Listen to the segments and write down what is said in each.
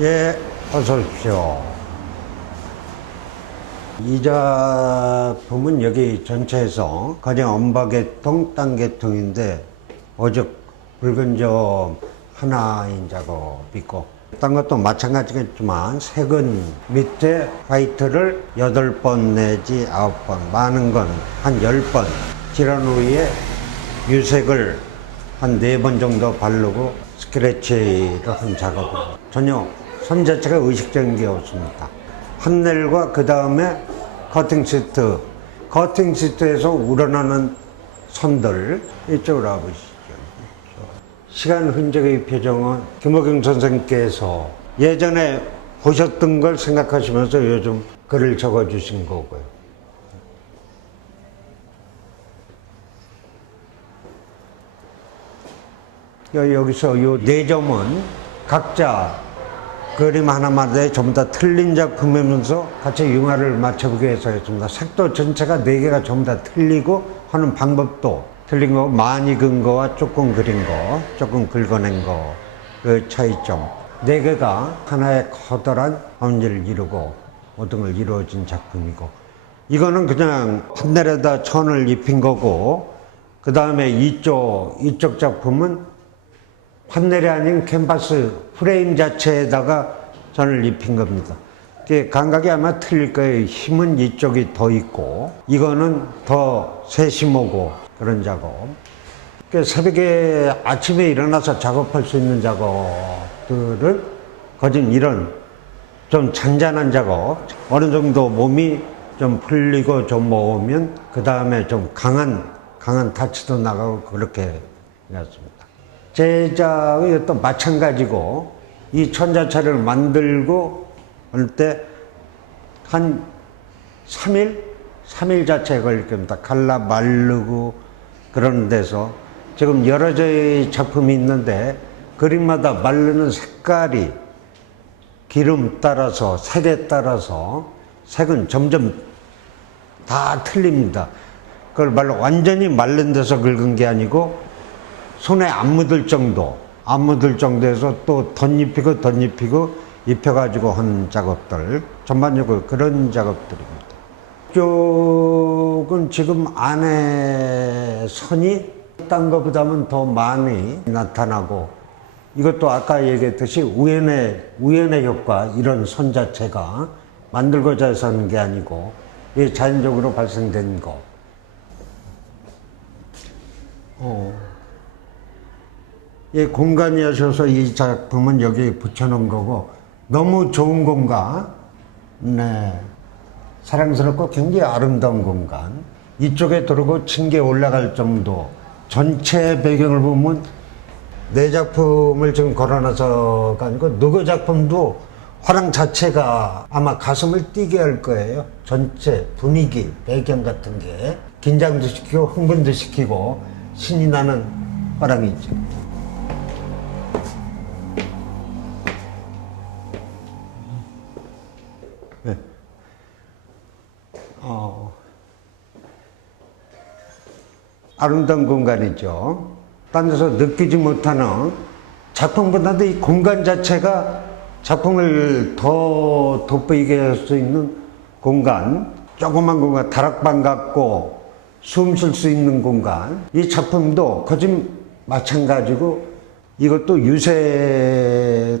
예, 어서 오십시오. 이 작품은 여기 전체에서 가장 엄박계통, 땅계통인데 오죽 붉은 점 하나인 작업이고, 딴 것도 마찬가지겠지만 색은 밑에 화이트를 8번 내지 9번, 많은 건 한 10번 칠한 후에 유색을 한 4번 정도 바르고 스크래치를 한 작업입니다. 전혀 선 자체가 의식적인 게 없습니다. 판넬과 그 다음에 커팅 시트에서 우러나는 선들, 이쪽으로 와보시죠. 시간 흔적의 표정은 김호경 선생님께서 예전에 보셨던 걸 생각하시면서 요즘 글을 적어주신 거고요. 여기서 이 4점은 각자 그림 하나마다에 전부 다 틀린 작품이면서 같이 융화를 맞춰보기 위해서 했습니다. 색도 전체가 4개가 전부 다 틀리고 하는 방법도 틀린 거, 많이 근 거와 조금 그린 거, 조금 긁어낸 거, 그 차이점. 4개가 하나의 커다란 함의를 이루고 모든 걸 이루어진 작품이고, 이거는 그냥 판넬에다 천을 입힌 거고, 그 다음에 이쪽 작품은 판넬이 아닌 캔버스 프레임 자체에다가 전을 입힌 겁니다. 감각이 아마 틀릴 거예요. 힘은 이쪽이 더 있고, 이거는 더 세심하고 그런 작업. 새벽에 아침에 일어나서 작업할 수 있는 작업들은 거진 이런 좀 잔잔한 작업, 어느 정도 몸이 좀 풀리고 좀 모으면 그 다음에 좀 강한 타치도 나가고 그렇게 해놨습니다. 제작의 또 마찬가지고, 이 천자차를 만들고 할 때 한 3일 자체가 걸릴 겁니다. 갈라 마르고 그런 데서. 지금 여러 저의 작품이 있는데 그림마다 마르는 색깔이 기름 따라서, 색에 따라서 색은 점점 다 틀립니다. 그걸 완전히 마른 데서 긁은 게 아니고 손에 안 묻을 정도에서 또 덧입히고 입혀가지고 한 작업들, 전반적으로 그런 작업들입니다. 이쪽은 지금 안에 선이 딴 것보다는 더 많이 나타나고, 이것도 아까 얘기했듯이 우연의 효과, 이런 선 자체가 만들고자 해서 하는 게 아니고 자연적으로 발생된 거. 이 공간이어서 이 작품은 여기 붙여놓은 거고, 너무 좋은 공간, 네, 사랑스럽고 굉장히 아름다운 공간, 이쪽에 들어오고 층계 올라갈 정도, 전체 배경을 보면 내 작품을 지금 걸어놔서가 아니고 누구 작품도 화랑 자체가 아마 가슴을 뛰게 할 거예요. 전체 분위기, 배경 같은 게 긴장도 시키고 흥분도 시키고 신이 나는 화랑이죠. 네. 아름다운 공간이죠. 딴 데서 느끼지 못하는, 작품보다도 이 공간 자체가 작품을 더 돋보이게 할 수 있는 공간, 조그만 공간, 다락방 같고 숨 쉴 수 있는 공간. 이 작품도 거짓 마찬가지고, 이것도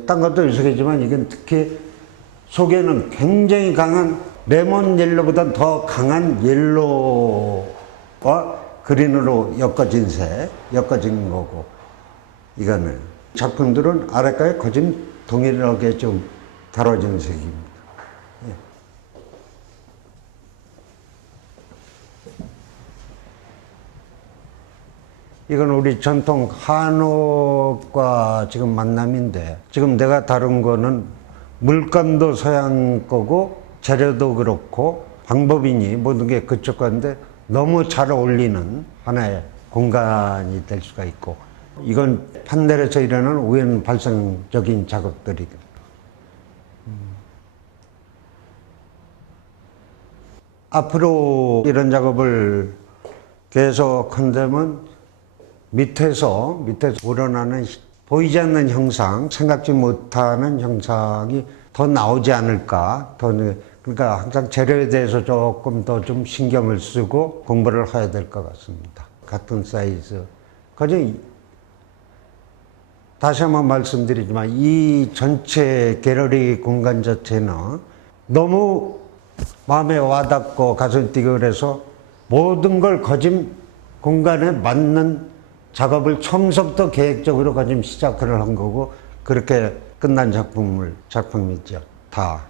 딴 것도 유색이지만 이건 특히 속에는 굉장히 강한 레몬 옐로보다 더 강한 옐로와 그린으로 엮어진 거고, 이거는 작품들은 아래가에 거진 동일하게 좀 다뤄진 색입니다. 예. 이건 우리 전통 한옥과 지금 만남인데, 지금 내가 다룬 거는 물감도 서양 거고 재료도 그렇고 방법이니 모든 게 그쪽 건데 너무 잘 어울리는 하나의 공간이 될 수가 있고, 이건 판넬에서 일어나는 우연 발생적인 작업들이고, 앞으로 이런 작업을 계속 한다면 밑에서 우러나는 보이지 않는 형상, 생각지 못하는 형상이 더 나오지 않을까. 그러니까 항상 재료에 대해서 조금 더 좀 신경을 쓰고 공부를 해야 될 것 같습니다. 같은 사이즈. 그저 다시 한번 말씀드리지만 이 전체 갤러리 공간 자체는 너무 마음에 와닿고 가슴 뛰고 그래서 모든 걸 거짐 공간에 맞는 작업을 처음부터 계획적으로 거짐 시작을 한 거고 그렇게 끝난 작품이죠. 다.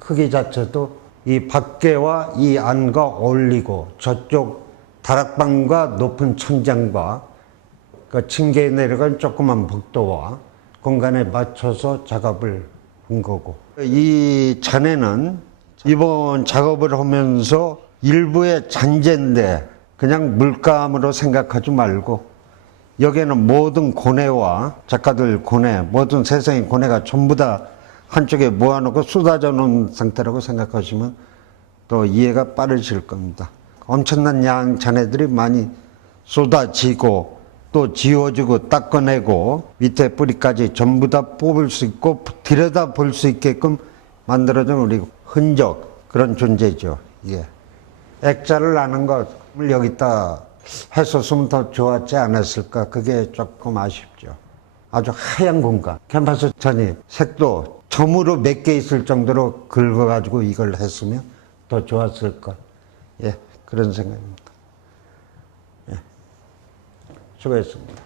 크기 자체도 이 밖에와 이 안과 어울리고 저쪽 다락방과 높은 천장과 그 층계에 내려간 조그만 복도와 공간에 맞춰서 작업을 한 거고 이 잔해는 이번 작업을 하면서 일부의 잔재인데 그냥 물감으로 생각하지 말고 여기에는 모든 고뇌와 작가들 고뇌, 모든 세상의 고뇌가 전부 다 한쪽에 모아놓고 쏟아져 놓은 상태라고 생각하시면 또 이해가 빠르실 겁니다. 엄청난 양 잔해들이 많이 쏟아지고 또 지워지고 닦아내고 밑에 뿌리까지 전부 다 뽑을 수 있고 들여다 볼 수 있게끔 만들어진 우리 흔적 그런 존재죠. 예. 액자를 나는 것을 여기다 했었으면 더 좋았지 않았을까. 그게 조금 아쉽죠. 아주 하얀 공간. 캔버스 천이 색도 점으로 몇 개 있을 정도로 긁어가지고 이걸 했으면 더 좋았을 것. 예, 그런 생각입니다. 예. 수고했습니다.